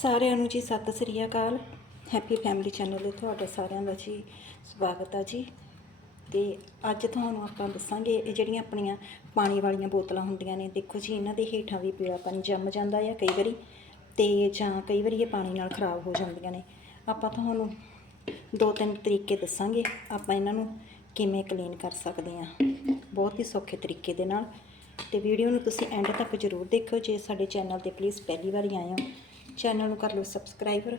ਸਾਰਿਆਂ ਨੂੰ ਜੀ ਸਤਿ ਸ੍ਰੀ ਅਕਾਲ। ਹੈਪੀ ਫੈਮਿਲੀ ਚੈਨਲ ਤੇ ਤੁਹਾਡਾ ਸਾਰਿਆਂ ਦਾ ਜੀ ਸਵਾਗਤ ਆ ਜੀ। ਤੇ ਅੱਜ ਤੁਹਾਨੂੰ ਆਪਾਂ ਦੱਸਾਂਗੇ ਇਹ ਜਿਹੜੀਆਂ ਆਪਣੀਆਂ ਪਾਣੀ ਵਾਲੀਆਂ ਬੋਤਲਾਂ ਹੁੰਦੀਆਂ ਨੇ, ਦੇਖੋ ਜੀ ਇਹਨਾਂ ਦੇ ਹੇਠਾਂ ਵੀ ਪੀਲਾ ਪਾਣੀ ਜੰਮ ਜਾਂਦਾ ਆ ਕਈ ਵਾਰੀ ਤੇ ਜਾਂ ਕਈ ਵਾਰੀ ਇਹ ਪਾਣੀ ਨਾਲ ਖਰਾਬ ਹੋ ਜਾਂਦੀਆਂ ਨੇ। ਆਪਾਂ ਤੁਹਾਨੂੰ ਦੋ ਤਿੰਨ ਤਰੀਕੇ ਦੱਸਾਂਗੇ ਆਪਾਂ ਇਹਨਾਂ ਨੂੰ ਕਿਵੇਂ ਕਲੀਨ ਕਰ ਸਕਦੇ ਆ ਬਹੁਤ ਹੀ ਸੌਖੇ ਤਰੀਕੇ ਦੇ ਨਾਲ। ਤੇ ਵੀਡੀਓ ਨੂੰ ਤੁਸੀਂ ਐਂਡ ਤੱਕ ਜ਼ਰੂਰ ਦੇਖਿਓ ਜੇ ਸਾਡੇ ਚੈਨਲ ਤੇ ਪਲੀਜ਼ ਪਹਿਲੀ ਵਾਰੀ ਆਏ ਹੋ। ਚੈਨਲ ਨੂੰ ਕਰ ਲਓ ਸਬਸਕ੍ਰਾਈਬਰ।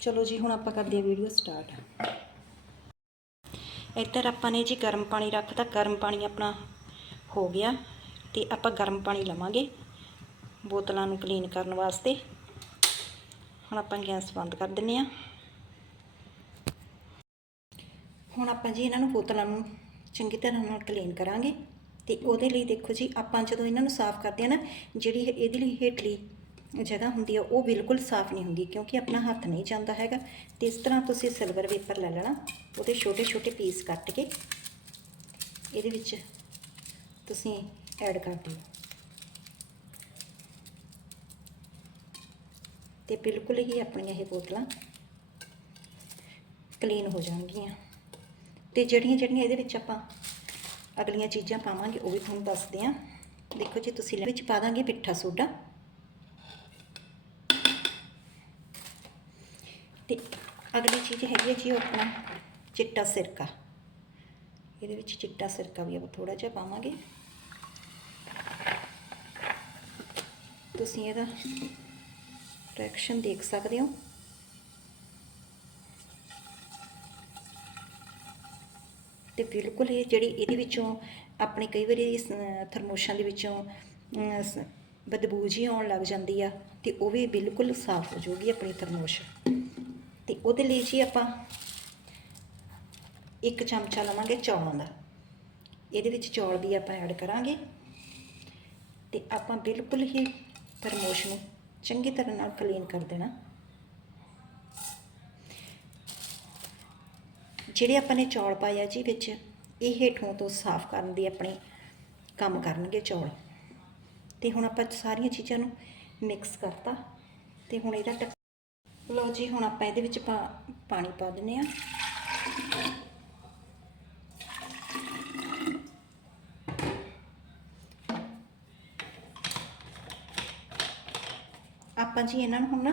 ਚਲੋ ਜੀ, ਹੁਣ ਆਪਾਂ ਕਰਦੇ ਹਾਂ ਵੀਡੀਓ ਸਟਾਰਟ ਇੱਧਰ ਆਪਾਂ ਨੇ ਜੀ ਗਰਮ ਪਾਣੀ ਰੱਖਤਾ। ਗਰਮ ਪਾਣੀ ਆਪਣਾ ਹੋ ਗਿਆ ਤੇ ਆਪਾਂ ਗਰਮ ਪਾਣੀ ਲਵਾਂਗੇ ਬੋਤਲਾਂ ਨੂੰ ਕਲੀਨ ਕਰਨ ਵਾਸਤੇ। ਹੁਣ ਆਪਾਂ ਗੈਸ ਬੰਦ ਕਰ ਦਿੰਨੇ ਆ ਹੁਣ ਆਪਾਂ ਜੀ ਇਹਨਾਂ ਨੂੰ ਬੋਤਲਾਂ ਨੂੰ ਚੰਗੀ ਤਰ੍ਹਾਂ ਨਾਲ ਕਲੀਨ ਕਰਾਂਗੇ ਤੇ ਉਹਦੇ ਲਈ ਦੇਖੋ ਜੀ, ਆਪਾਂ ਜਦੋਂ ਇਹਨਾਂ ਨੂੰ ਸਾਫ਼ ਕਰਦੇ ਆ ਨਾ, ਜਿਹੜੀ ਇਹ- ਇਹਦੇ ਲਈ ਹੇਠਲੀ ਜਗ੍ਹਾ ਹੁੰਦੀ ਆ, ਉਹ ਬਿਲਕੁਲ ਸਾਫ਼ ਨਹੀਂ ਹੁੰਦੀ ਕਿਉਂਕਿ ਆਪਣਾ ਹੱਥ ਨਹੀਂ ਜਾਂਦਾ ਹੈਗਾ। ਤੇ ਇਸ ਤਰ੍ਹਾਂ ਤੁਸੀਂ ਸਿਲਵਰ ਪੇਪਰ ਲੈ ਲੈਣਾ, ਉਹਦੇ ਛੋਟੇ ਛੋਟੇ ਪੀਸ ਕੱਟ ਕੇ ਇਹਦੇ ਵਿੱਚ ਤੁਸੀਂ ਐਡ ਕਰ ਦਿਓ। ਤੇ ਬਿਲਕੁਲ ਹੀ ਆਪਣੀਆਂ ਇਹ ਬੋਤਲਾਂ ਕਲੀਨ ਹੋ ਜਾਣਗੀਆਂ। ਤੇ ਜਿਹੜੀਆਂ ਜਿਹੜੀਆਂ ਇਹਦੇ ਵਿੱਚ ਆਪਾਂ ਅਗਲੀਆਂ ਚੀਜ਼ਾਂ ਪਾਵਾਂਗੇ, ਉਹ ਵੀ ਤੁਹਾਨੂੰ ਦੱਸਦੇ ਹਾਂ। ਦੇਖੋ ਜੀ, ਤੁਸੀਂ ਵਿੱਚ ਪਾ ਦਾਂਗੇ ਪਿੱਠਾ ਸੋਡਾ। ਤੇ ਅਗਲੀ ਚੀਜ਼ ਹੈਗੀ ਹੈ ਜੀ ਉਹ ਆਪਣਾ ਚਿੱਟਾ ਸਿਰਕਾ। ਇਹਦੇ ਵਿੱਚ ਚਿੱਟਾ ਸਿਰਕਾ ਵੀ ਆਪਾਂ ਥੋੜਾ ਜਿਹਾ ਪਾਵਾਂਗੇ। ਤੁਸੀਂ ਇਹਦਾ ਰਿਐਕਸ਼ਨ ਦੇਖ ਸਕਦੇ ਹੋ। ਤੇ ਬਿਲਕੁਲ ਇਹ ਜਿਹੜੀ ਇਹਦੇ ਵਿੱਚੋਂ ਆਪਣੇ ਕਈ ਵਾਰੀ ਇਸ, ਥਰਮੋਸ਼ਾਂ ਦੇ ਵਿੱਚੋਂ ਸ- ਬਦਬੂ ਜੀ ਆਉਣ ਲੱਗ ਜਾਂਦੀ ਆ ਤੇ ਉਹ ਵੀ ਬਿਲਕੁਲ ਸਾਫ਼ ਹੋ ਜਾਊਗੀ ਆਪਣੀ ਥਰਮੋਸ਼। ਤੇ ਉਹਦੇ ਲਈ ਜੀ ਆਪਾਂ ਇੱਕ ਚਮਚਾ ਲਵਾਂਗੇ ਚੌਲਾਂ ਦਾ। ਇਹਦੇ ਵਿੱਚ ਚੌਲ ਵੀ ਆਪਾਂ ਐਡ ਕਰਾਂਗੇ ਤੇ ਆਪਾਂ ਬਿਲਕੁਲ ਹੀ ਥਰਮੋਸ਼ ਨੂੰ ਚੰਗੀ ਤਰ੍ਹਾਂ ਨਾਲ ਕਲੀਨ ਕਰ ਦੇਣਾ। ਜਿਹੜੇ ਆਪਾਂ ਨੇ ਚੌਲ ਪਾਇਆ ਜੀ ਵਿੱਚ, ਇਹ ਹੇਠੋਂ ਤੋਂ ਸਾਫ਼ ਕਰਨ ਦੀ ਆਪਣੇ ਕੰਮ ਕਰਨਗੇ ਚੌਲ। ਤੇ ਹੁਣ ਆਪਾਂ ਸਾਰੀਆਂ ਚੀਜ਼ਾਂ ਨੂੰ ਮਿਕਸ ਕਰਤਾ ਤੇ ਹੁਣ ਇਹਦਾ ਲਓ ਜੀ, ਹੁਣ ਆਪਾਂ ਇਹਦੇ ਵਿੱਚ ਪਾ- ਪਾਣੀ ਪਾ ਦਿੰਨੇ ਆ ਆਪਾਂ ਜੀ ਇਹਨਾਂ ਨੂੰ ਹੁਣ ਨਾ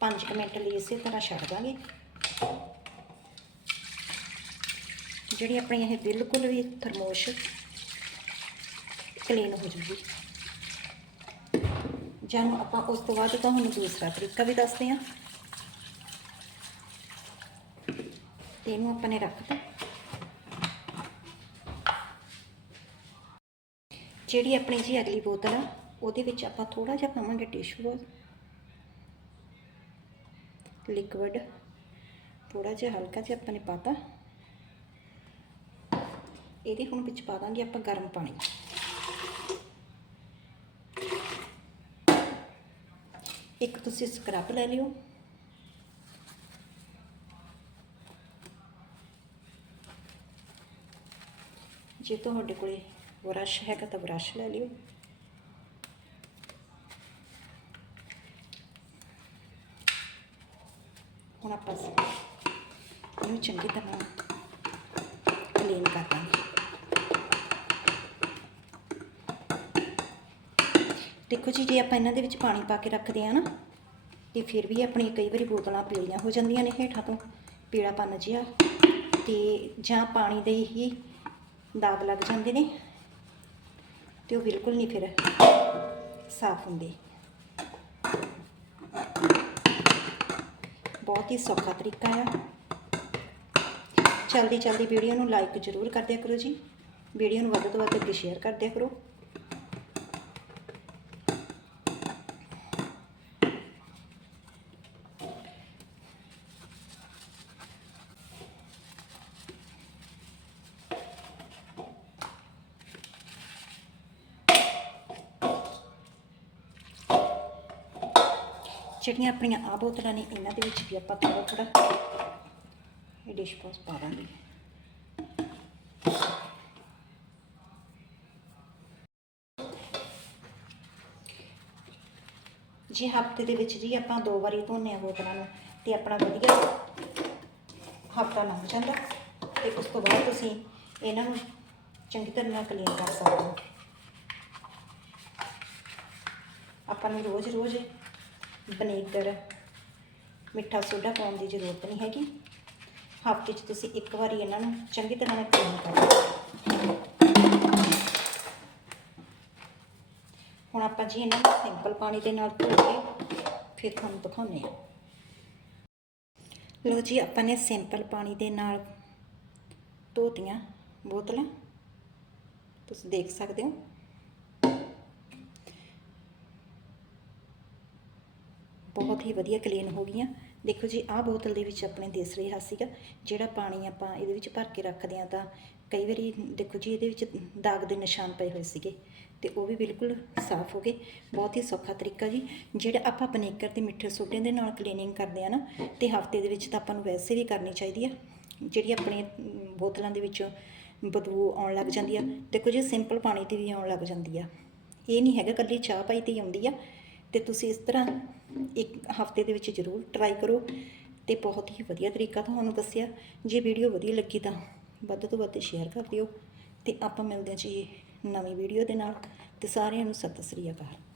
5 ਮਿੰਟ ਲਈ ਇਸੇ ਤਰ੍ਹਾਂ ਛੱਡ ਦਾਂਗੇ। ਜਿਹੜੀ ਆਪਣੀ ਇਹ ਬਿਲਕੁਲ ਵੀ ਥਰਮੋਸ਼ ਕਲੀਨ ਹੋ ਜੂਗੀ ਜਾਂ ਆਪਾਂ ਉਸ ਤੋਂ ਬਾਅਦ ਤੁਹਾਨੂੰ ਦੂਸਰਾ ਤਰੀਕਾ ਵੀ ਦੱਸਦੇ ਹਾਂ। ਤੇ ਇਹਨੂੰ ਆਪਾਂ ਨੇ ਰੱਖਤਾ। ਜਿਹੜੀ ਆਪਣੀ ਜੀ ਅਗਲੀ ਬੋਤਲ ਆ, ਉਹਦੇ ਵਿੱਚ ਆਪਾਂ ਥੋੜਾ ਜਿਹਾ ਪਾਵਾਂਗੇ ਟਿਸ਼ੂ ਲਿਕਵਿਡ ਥੋੜਾ ਜਿਹਾ ਹਲਕਾ ਜਿਹਾ ਆਪਾਂ ਨੇ ਪਾਤਾ। ਇਹਦੇ ਹੁਣ ਵਿੱਚ ਪਾ ਦਾਂਗੇ ਆਪਾਂ ਗਰਮ ਪਾਣੀ। ਇੱਕ ਤੁਸੀਂ ਸਕਰਬ ਲੈ ਲਿਓ। ਜੇ ਤੁਹਾਡੇ ਕੋਲੇ ਬਰਸ਼ ਹੈਗਾ ਤਾਂ ਬਰਸ਼ ਲੈ ਲਿਓ। ਹੁਣ ਆਪਾਂ ਇਹਨੂੰ ਚੰਗੀ ਤਰ੍ਹਾਂ ਕਲੀਨ ਕਰ ਦਾਂਗੇ। ਦੇਖੋ ਜੀ, ਜੇ ਆਪਾਂ ਇਹਨਾਂ ਦੇ ਵਿੱਚ ਪਾਣੀ ਪਾ ਕੇ ਰੱਖਦੇ ਆ ਨਾ, ਤੇ ਫਿਰ ਵੀ ਆਪਣੀ ਕਈ ਵਾਰੀ ਬੋਤਲਾਂ ਪੀਲੀਆਂ ਹੋ ਜਾਂਦੀਆਂ ਨੇ ਹੇਠਾਂ ਤੋਂ, ਪੀਲਾਪਨ ਜਿਹਾ, ਤੇ ਜਾਂ ਪਾਣੀ ਦੇ ਹੀ ਦਾਗ ਲੱਗ ਜਾਂਦੇ ਨੇ ਤੇ ਉਹ ਬਿਲਕੁਲ ਨਹੀਂ ਫਿਰ ਸਾਫ਼ ਹੁੰਦੇ। ਬਹੁਤ ਹੀ ਸੌਖਾ ਤਰੀਕਾ ਆ। ਜਲਦੀ ਜਲਦੀ ਵੀਡੀਓ ਨੂੰ ਲਾਈਕ ਜ਼ਰੂਰ ਕਰ ਦਿਆ ਕਰੋ ਜੀ। ਵੀਡੀਓ ਨੂੰ ਵੱਧ ਤੋਂ ਵੱਧ ਅੱਗੇ ਸ਼ੇਅਰ ਕਰ ਦਿਆ ਕਰੋ। ਜਿਹੜੀਆਂ ਆਪਣੀਆਂ ਆ ਬੋਤਲਾਂ ਨੇ, ਇਹਨਾਂ ਦੇ ਵਿੱਚ ਵੀ ਆਪਾਂ ਥੋੜਾ ਥੋੜਾ ਇਹ ਡਿਸ਼ ਪਾਸ ਪਾ ਦਾਂਗੇ। ਜੀ ਹਫ਼ਤੇ ਦੇ ਵਿੱਚ ਜੀ ਆਪਾਂ ਦੋ ਵਾਰੀ ਧੋਨੇ ਆ ਬੋਤਲਾਂ ਨੂੰ, ਤੇ ਆਪਣਾ ਵਧੀਆ ਹਫਤਾ ਲੰਘ ਜਾਂਦਾ, ਤੇ ਉਸ ਤੋਂ ਬਾਅਦ ਤੁਸੀਂ ਇਹਨਾਂ ਨੂੰ ਚੰਗੀ ਤਰ੍ਹਾਂ ਨਾਲ ਕਲੀਨ ਕਰ ਸਕਦੇ ਹੋ। ਆਪਾਂ ਨੂੰ ਰੋਜ਼-ਰੋਜ਼ ਵਿਨੇਗਰ ਮਿੱਠਾ ਸੋਡਾ ਪਾਉਣ ਦੀ ਜ਼ਰੂਰਤ ਨਹੀਂ ਹੈਗੀ। ਹਫ਼ਤੇ 'ਚ ਤੁਸੀਂ ਇੱਕ ਵਾਰੀ ਇਹਨਾਂ ਨੂੰ ਚੰਗੀ ਤਰ੍ਹਾਂ ਨਾਲ ਕਲੀਨ ਕਰ ਲਓ। ਹੁਣ ਆਪਾਂ ਜੀ ਇਹਨਾਂ ਨੂੰ ਸਿੰਪਲ ਪਾਣੀ ਦੇ ਨਾਲ ਧੋ ਕੇ ਫਿਰ ਤੁਹਾਨੂੰ ਦਿਖਾਉਂਦੇ ਹਾਂ। ਲੋ ਜੀ, ਆਪਾਂ ਨੇ ਸਿੰਪਲ ਪਾਣੀ ਦੇ ਨਾਲ ਧੋਤੀਆਂ ਬੋਤਲਾਂ। ਤੁਸੀਂ ਦੇਖ ਸਕਦੇ ਹੋ। ਬਹੁਤ ਹੀ ਵਧੀਆ ਕਲੀਨ ਹੋ ਗਈਆਂ। ਦੇਖੋ ਜੀ, ਆਹ ਬੋਤਲ ਦੇ ਵਿੱਚ ਆਪਣੇ ਦਿਸ ਰਿਹਾ ਸੀਗਾ। ਜਿਹੜਾ ਪਾਣੀ ਆਪਾਂ ਇਹਦੇ ਵਿੱਚ ਭਰ ਕੇ ਰੱਖਦੇ ਆ ਤਾਂ ਕਈ ਵਾਰੀ ਦੇਖੋ ਜੀ, ਇਹਦੇ ਵਿੱਚ ਦਾਗ ਦੇ ਨਿਸ਼ਾਨ ਪਏ ਹੋਏ ਸੀਗੇ ਤੇ ਉਹ ਵੀ ਬਿਲਕੁਲ ਸਾਫ਼ ਹੋ ਗਏ। ਬਹੁਤ ਹੀ ਸੌਖਾ ਤਰੀਕਾ ਜੀ। ਜਿਹੜਾ ਆਪਾਂ ਵਿਨੇਗਰ ਤੇ ਮਿੱਠੇ ਸੋਡੇ ਦੇ ਨਾਲ ਕਲੀਨਿੰਗ ਕਰਦੇ ਆ ਨਾ, ਤੇ ਹਫ਼ਤੇ ਦੇ ਵਿੱਚ ਤਾਂ ਆਪਾਂ ਨੂੰ ਵੈਸੇ ਵੀ ਕਰਨੀ ਚਾਹੀਦੀ ਆ। ਜਿਹੜੀ ਆਪਣੇ ਬੋਤਲਾਂ ਦੇ ਵਿੱਚੋਂ ਬਦਬੂ ਆਉਣ ਲੱਗ ਜਾਂਦੀ ਆ। ਦੇਖੋ ਜੀ ਸਿੰਪਲ ਪਾਣੀ ਤੇ ਵੀ ਆਉਣ ਲੱਗ ਜਾਂਦੀ ਆ। ਇਹ ਨਹੀਂ ਹੈਗਾ ਕੱਲੀ ਚਾਹ ਪਾਈ ਤੇ ਹੀ ਆਉਂਦੀ ਆ। ਤੇ ਤੁਸੀਂ ਇਸ ਤਰ੍ਹਾਂ ਇੱਕ ਹਫ਼ਤੇ ਦੇ ਵਿੱਚ ਜ਼ਰੂਰ ਟਰਾਈ ਕਰੋ ਤੇ ਬਹੁਤ ਹੀ ਵਧੀਆ ਤਰੀਕਾ ਤੁਹਾਨੂੰ ਦੱਸਿਆ। ਜੇ ਵੀਡੀਓ ਵਧੀਆ ਲੱਗੀ ਤਾਂ ਵੱਧ ਤੋਂ ਵੱਧ ਸ਼ੇਅਰ ਕਰ ਦਿਓ ਤੇ ਆਪਾਂ ਮਿਲਦੇ ਹਾਂ ਜੀ ਨਵੀਂ ਵੀਡੀਓ ਦੇ ਨਾਲ। ਤੇ ਸਾਰਿਆਂ ਨੂੰ ਸਤਿ ਸ੍ਰੀ ਅਕਾਲ।